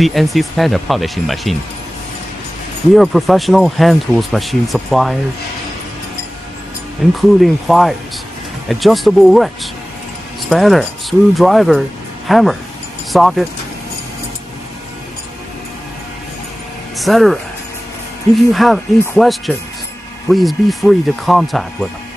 CNC spanner polishing machine. We are professional hand tools machine suppliers, including pliers, adjustable wrench, spanner, screwdriver, hammer, socket, etc. If you have any questions, please be free to contact with us.